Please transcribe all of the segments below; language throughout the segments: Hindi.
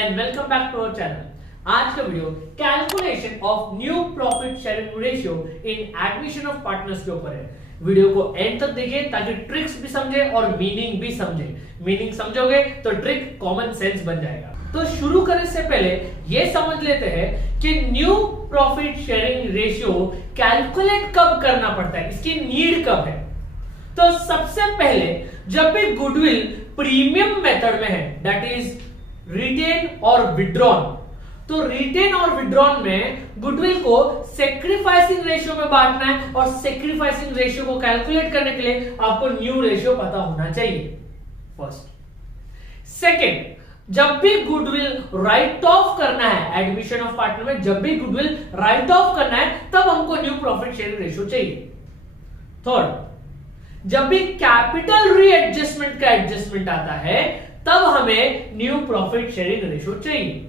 And welcome back to our channel. आज का video calculation of new profit sharing ratio in admission of partners के ऊपर है। वीडियो को एंड तक देखिए ताकि ट्रिक्स भी समझे और मीनिंग भी समझे। मीनिंग समझोगे तो ट्रिक कॉमन सेंस बन जाएगा। तो शुरू करने से पहले ये समझ लेते हैं कि new profit sharing ratio calculate कब करना पड़ता है, इसकी नीड कब है। तो सबसे पहले जब भी गुडविल प्रीमियम मेथड में है, दैट इज रिटेन और विड्रॉन, तो रिटेन और विड्रॉन में गुडविल को सेक्रीफाइसिंग रेशियो में बांटना है और सेक्रीफाइसिंग रेशियो को कैलकुलेट करने के लिए आपको न्यू रेशियो पता होना चाहिए। फर्स्ट। सेकेंड, जब भी गुडविल राइट ऑफ करना है एडमिशन ऑफ पार्टनर में, जब भी गुडविल राइट ऑफ करना है तब हमको न्यू प्रॉफिट शेयरिंग रेशियो चाहिए। थर्ड, जब भी कैपिटल रीएडजस्टमेंट का एडजस्टमेंट आता है तब हमें न्यू प्रॉफिट शेयरिंग रेशियो चाहिए।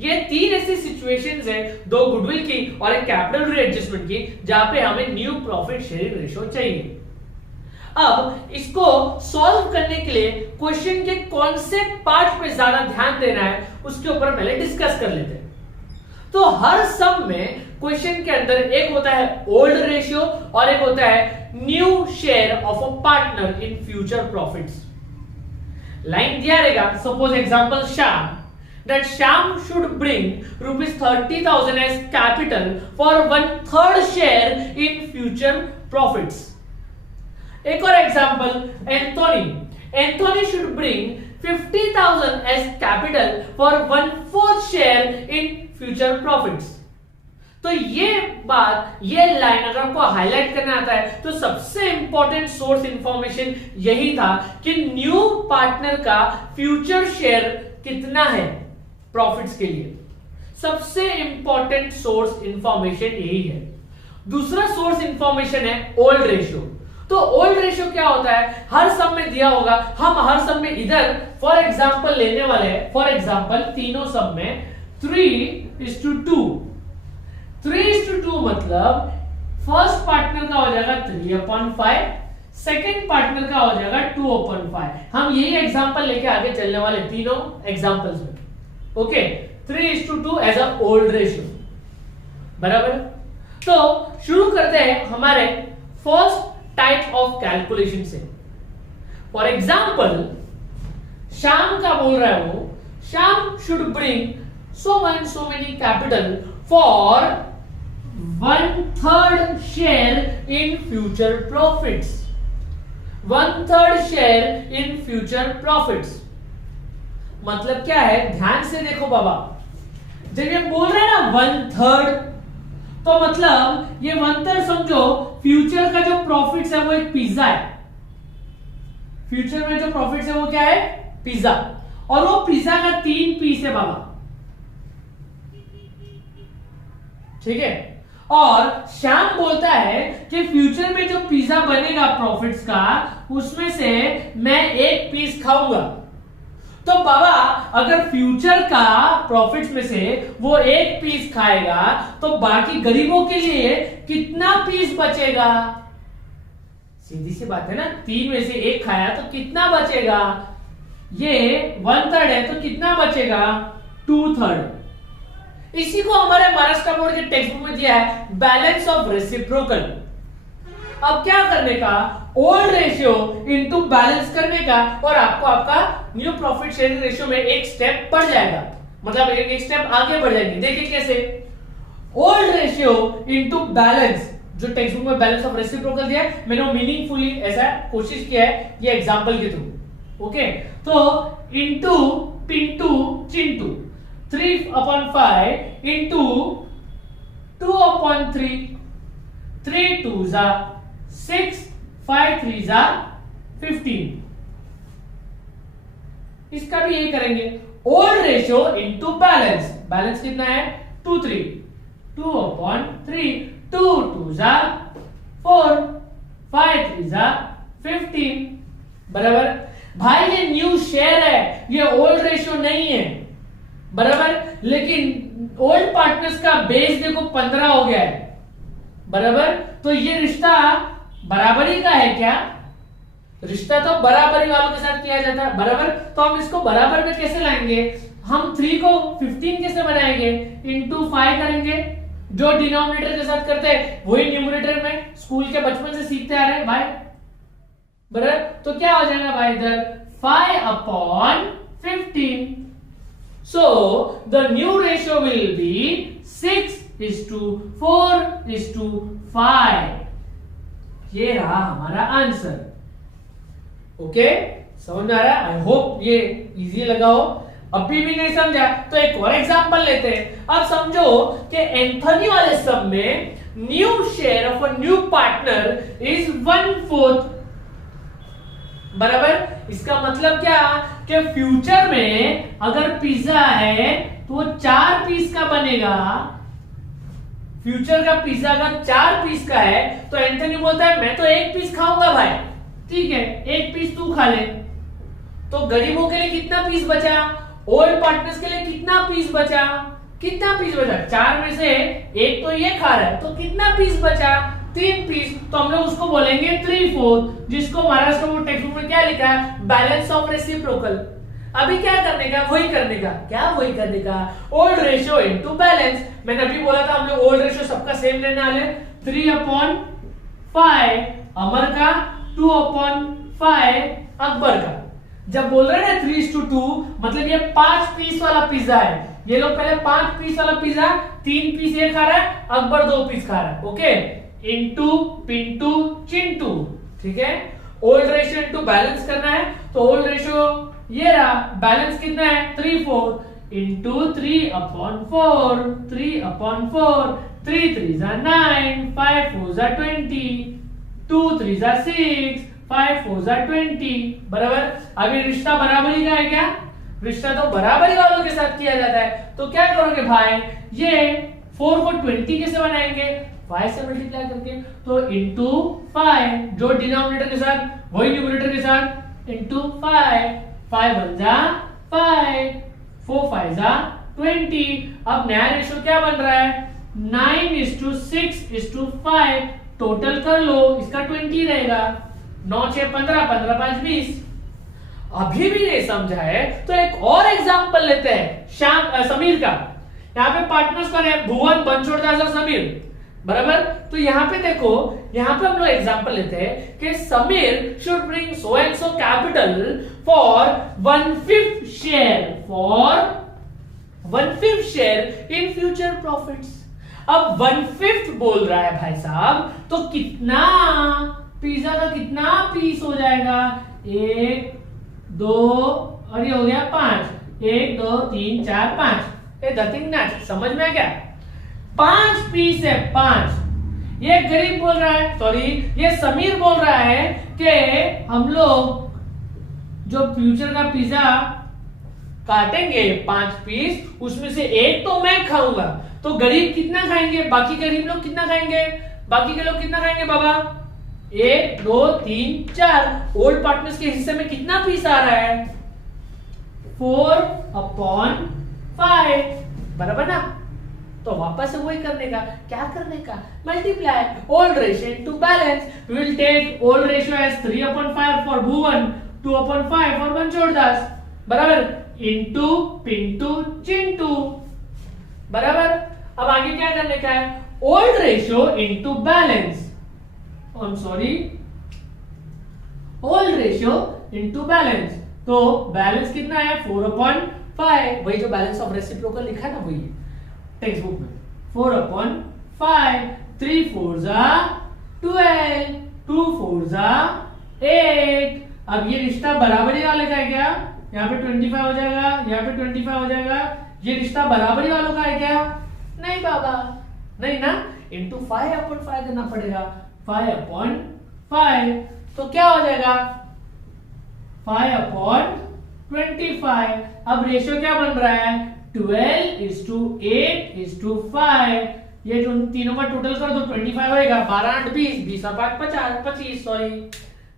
ये तीन ऐसी सिचुएशंस हैं, दो गुडविल की और एक कैपिटल रीएडजस्टमेंट की, जहां पे हमें न्यू प्रॉफिट शेयरिंग रेशियो चाहिए। अब इसको सॉल्व करने के लिए क्वेश्चन के कौन से पार्ट पे ज्यादा ध्यान देना है उसके ऊपर पहले डिस्कस कर लेते हैं। तो हर सम में क्वेश्चन के अंदर एक होता है ओल्ड रेशियो और एक होता है new share of a partner in future profits. Line दिया रहेगा, suppose example Shyam, that Shyam should bring rupees 30,000 as capital for 1/3 share in future profits. एक और example Anthony should bring 50,000 as capital for 1/4 share in future profits. तो ये बात, ये लाइन अगर आपको हाईलाइट करना आता है तो सबसे इंपॉर्टेंट सोर्स इंफॉर्मेशन यही था कि न्यू पार्टनर का फ्यूचर शेयर कितना है प्रॉफिट्स के लिए। सबसे इंपॉर्टेंट सोर्स इंफॉर्मेशन यही है। दूसरा सोर्स इंफॉर्मेशन है ओल्ड रेशियो। तो ओल्ड रेशियो क्या होता है, हर सम में दिया होगा, हम हर सम में इधर फॉर एग्जांपल लेने वाले हैं। फॉर एग्जांपल तीनों सम में 3:2, 3:2 मतलब फर्स्ट पार्टनर का हो जाएगा 3/5, सेकेंड पार्टनर का हो जाएगा 2/5। हम यही एग्जांपल लेके आगे चलने वाले तीनों एग्जांपल्स में। Okay, 3:2 as a old ratio, बराबर। तो शुरू करते हैं हमारे फर्स्ट टाइप ऑफ कैलकुलेशन से। फॉर एग्जांपल श्याम का बोल रहा है वो, Shyam should bring so many capital for 1/3 share in future profits, 1/3 share in future profits। मतलब क्या है, ध्यान से देखो बाबा, जब ये बोल रहे हैं ना 1/3, तो मतलब ये 1/3 समझो फ्यूचर का जो प्रॉफिट्स है वो एक पिज्जा है। फ्यूचर में जो प्रॉफिट्स है वो क्या है, पिज्जा, और वो पिज्जा का 3 पीस है बाबा, ठीक है। और श्याम बोलता है कि फ्यूचर में जो पिज्जा बनेगा प्रॉफिट्स का, उसमें से मैं 1 पीस खाऊंगा। तो बाबा अगर फ्यूचर का प्रॉफिट्स में से वो 1 पीस खाएगा तो बाकी गरीबों के लिए कितना पीस बचेगा? सीधी सी बात है ना, 3 में से 1 खाया तो कितना बचेगा? ये 1/3 है तो कितना बचेगा? 2/3। इसी को हमारे महाराष्ट्र बोर्ड के टेक्स्ट बुक में दिया है बैलेंस ऑफ रेसिप्रोकल। अब क्या करने का, ओल्ड रेशियो इनटू बैलेंस करने का, और आपको आपका न्यू प्रॉफिट शेयरिंग रेशियो में एक स्टेप बढ़ जाएगा, मतलब एक स्टेप आगे बढ़ जाएंगे। देखिए कैसे, ओल्ड रेशियो इनटू बैलेंस, जो टेक्स्ट बुक में बैलेंस ऑफ रेसिप्रोकल दिया है, मैंने मीनिंगफुली ऐसा कोशिश किया है ये एग्जांपल के थ्रू। ओके, तो into Pintu Chintu 3/5 into 2/3, 3 2s are 6, 5 3s are 15। इसका भी यही करेंगे, old ratio into balance. Balance कितना है? 2 3, 2/3, 2 2s are 4, 5 3s are 15, बराबर। भाई ये न्यू शेयर है, ये ओल्ड रेशियो नहीं है, बराबर। लेकिन ओल्ड पार्टनर्स का बेस देखो 15 हो गया है, बराबर। तो ये रिश्ता बराबरी का है क्या? रिश्ता तो बराबरी वालों के साथ किया जाता है, बराबर। तो हम इसको बराबर में कैसे लाएंगे? हम 3 को 15 कैसे बनाएंगे? इंटू 5 करेंगे, जो डिनोमिनेटर के साथ करते हैं वही न्यूमरेटर में स्कूल के बचपन से सीखते आ रहे हैं भाई, बराबर। तो क्या हो जाएगा भाई इधर 5 upon 15। So the new ratio will be 6:4:5। ये रहा हमारा आंसर। ओके, समझ में आ रहा है? आई होप ये इजी लगा हो। अभी भी नहीं समझा तो एक और एग्जांपल लेते हैं। अब समझो कि एंथोनी वाले सम में new share of a new partner is 1/4, बराबर। इसका मतलब क्या कि फ्यूचर में अगर पिज्जा है तो वो 4 पीस का बनेगा। फ्यूचर का पिज्जा अगर 4 पीस का है तो एंथोनी बोलता है मैं तो 1 पीस खाऊंगा भाई, ठीक है 1 पीस तू खा ले। तो गरीबों के लिए कितना पीस बचा? ओल्ड पार्टनर्स के लिए कितना पीस बचा? कितना पीस बचा? 4 में से 1 तो ये खा रहा है, तो कितना पीस बचा? 3 पीस। तो हम लोग उसको बोलेंगे 3/4, जिसको महाराष्ट्र बोर्ड टेक्स्ट बुक में क्या लिखा है? Balance of reciprocal. अभी क्या करने का? वही करने का। क्या वही करने का? Old ratio into balance. मैंने अभी बोला था हम लोग ओल्ड रेशियो सबका सेम लेने वाले। 3/5 अमर का, 2/5 अकबर का। जब बोल रहे हैं ना 3:2, मतलब ये 5 पीस वाला पिज्जा है। ये लोग पहले 5 पीस वाला पिज्जा, 3 पीस ये खा रहा है, अकबर 2 पीस खा रहा है। ओके, इंटू पिंटू चिंटू, ठीक है। ओल्ड रेशियो इनटू बैलेंस करना है तो ओल्ड रेशियो ये रहा, बैलेंस कितना है? 3/4 इंटू 3/4, 3/4, 3 3 9, 5 4 20, 2 3 6, 5 4 20, बराबर। अभी रिश्ता बराबरी का है क्या? रिश्ता तो बराबरी वालों के साथ किया जाता है। तो क्या करोगे भाई? ये 4 को 20 कैसे बनाएंगे? 5 से मल्टीप्लाई करके। तो इंटू 5, जो डिनोमिनेटर के साथ वही न्यूमरेटर के साथ, इंटू 5, 5 1 जा 5, 4 5 जा 20। अब नया रेशियो क्या बन रहा है? 9:6:5। टोटल कर लो, इसका 20 रहेगा। 9 6 15, 15 5 20। अभी भी नहीं समझा है तो एक और एग्जांपल लेते हैं समीर का। यहाँ पे पार्टनर्स कौन है? भुवन, बंचोड़ दास और समीर, बराबर। तो यहाँ पे देखो, यहाँ पे हम लोग एग्जांपल लेते हैं कि Sameer should bring so and so capital for 1/5 share in future profits. अब 1/5 बोल रहा है भाई साहब, तो कितना पिज्जा का कितना पीस हो जाएगा? 1 2 और ये हो गया 5, 1 2 3 4 5। समझ में आ गया? 5 पीस है, 5। ये गरीब बोल रहा है, सॉरी ये समीर बोल रहा है कि हम लोग जो फ्यूचर का पिज्जा काटेंगे 5 पीस, उसमें से 1 तो मैं खाऊंगा। तो गरीब कितना खाएंगे? बाकी गरीब लोग कितना खाएंगे? बाकी के लोग कितना खाएंगे बाबा? 1 2 3 4। ओल्ड पार्टनर्स के हिस्से में कितना पीस आ रहा है? 4/5, बराबर ना। तो वापस से वही करने का। क्या करने का? Multiply old ratio into balance. We will take old ratio as 3/5 for Bhuvan, 2/5 for बंचोड़ दास, बराबर, इनटू पिंटू चिंटू, बराबर। अब आगे क्या करने का है? Old ratio into balance, I am sorry, old ratio into balance. तो बैलेंस कितना है? 4/5, वही जो बैलेंस ऑफ रेसिप्रोकल लिखा है ना, वही टेक्स्ट बुक में। 4/5, 3 4 जा 12, 2 4 जा 8। अब ये रिश्ता बराबरी वाले का है क्या? यहाँ पे 25 हो जाएगा, यहाँ पे 25 हो जाएगा। ये रिश्ता बराबरी वालों का है क्या? नहीं बाबा, नहीं ना। इंटू 5/5 करना पड़ेगा। 5/5 तो क्या हो जाएगा? 5/25। अब रेशियो क्या बन रहा है? 12:8:5। ये जो तीनों का टोटल कर दो 25 होएगा। 12 8 20, 20 और 5 25, सॉरी।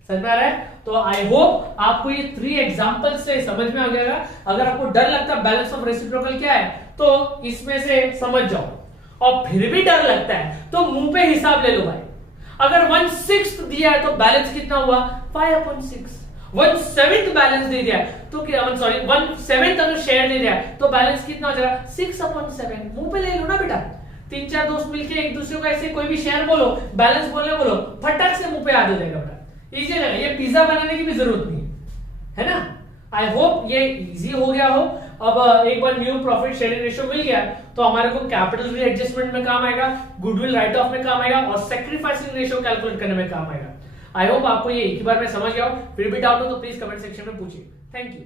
समझ में आ रहा है? तो आई होप आपको ये 3 एग्जांपल से समझ में आ गया। अगर आपको डर लगता है बैलेंस ऑफ रेसिप्रोकल क्या है, तो इसमें से समझ जाओ। और फिर भी डर लगता है तो मुंह पे हिसाब ले लो भाई। अगर 1/6 दिया है तो बैलेंस कितना हुआ? 5/6। 1/7 बैलेंस दे दिया तो क्या, सॉरी 1/7 अगर शेयर दे दिया तो बैलेंस कितना हो जाएगा 6/7। मुंह पे ले लो ना बेटा, 3-4 दोस्त मिलके एक दूसरे को ऐसे कोई भी शेयर बोलो, बैलेंस बोलने बोलो, फटक से मुंह पे आ जाएगा बेटा। इजी है, ये पिज्जा बनाने की भी जरूरत नहीं है ना। आई होप ये इजी हो गया हो। अब एक बार न्यू प्रॉफिट शेयरिंग रेशियो मिल गया तो हमारे को कैपिटल रीएडजस्टमेंट में काम आएगा, गुडविल राइट ऑफ में काम आएगा और सैक्रिफाइसिंग रेशियो कैलकुलेट करने में काम आएगा। आई होप आपको ये एक ही बार में समझ गया हो। फिर भी डाउट हो तो प्लीज कमेंट सेक्शन में पूछिए। Thank you.